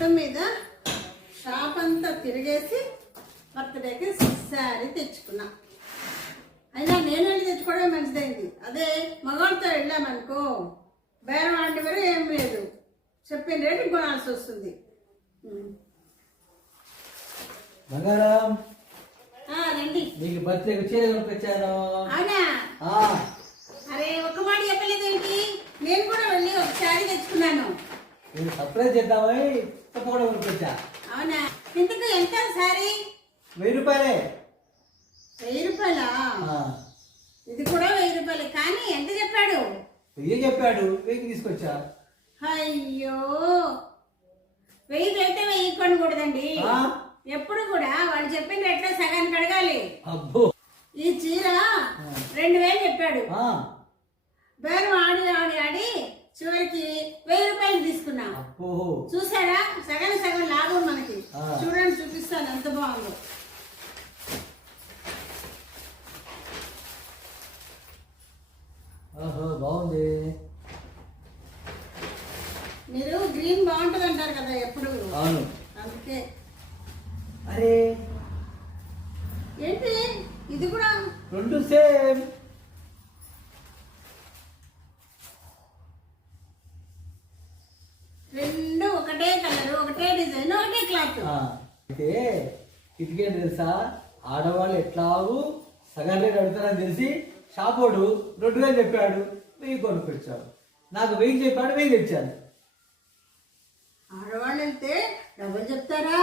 మొత్తం మీద షాప్ అంతా తిరిగేసి బర్త్డేకి శారీ తెచ్చుకున్నా. అయినా నేను వెళ్ళి తెచ్చుకోవడం మంచిదైంది. అదే మగవాళ్ళతో వెళ్ళామనుకో బేరం ఆంటి వరకు ఏం లేదు, చెప్పిన రేటు కొనాల్సి వస్తుంది. బంగారం రండి. నీకు బర్త్డేకి చీర కొనుకొచ్చాను. అవునా? అరే ఒక్క మాట చెప్పలేదేంటి? నేను కూడా వెళ్ళి ఒక శారీ తెచ్చుకున్నాను. నేను సర్ప్రైజ్ చేద్దామని తప్పకుండా కొనుకొచ్చా. అవునా? ఇంతకు ఎంత శారీ? 1000 రూపాయలే. 1000 రూపాయలా? ఇది కూడా 1000 రూపాయలే. కానీ ఎంత చెప్పాడు? 1000 చెప్పాడు, 1000 తీసుకొచ్చా. అయ్యో 1000 అయితే 1000 కొనకూడదండి. ఎప్పుడు కూడా వాళ్ళు చెప్పిన రేట్లో సగానికి అడగాలి. అబ్బో ఈ చీర 2000 చెప్పాడు. బేరం ఆడి ఆడి ఆడి చివరికి 1000 రూపాయలు తీసుకున్నా. చూసారా, సగం సగం లాభం మనకి. చూడండి, చూపిస్తాను ఎంత బాగుందో. బాగుంది. మీరు గ్రీన్ బాగుంటుంది అంటారు కదా ఎప్పుడు. అవును, అందుకే. అరే ఏంటి ఇది కూడా? 2 సేమ్. రెండు ఒకటే కలర్, ఒకటే డిజైన్, ఒకటే క్లాత్. అయితే ఇదికేం తెలుసా, ఆడవాళ్ళు ఎట్లాగూ సగం రేట్ అడుగుతారని తెలిసి షాపోడు 2000 చెప్పాడు, 1000 కొనుక్కొచ్చాడు. నాకు 1000 చెప్పాడు, 1000 తెచ్చాను. ఆడవాళ్ళు వెళ్తే డబ్బులు చెప్తారా?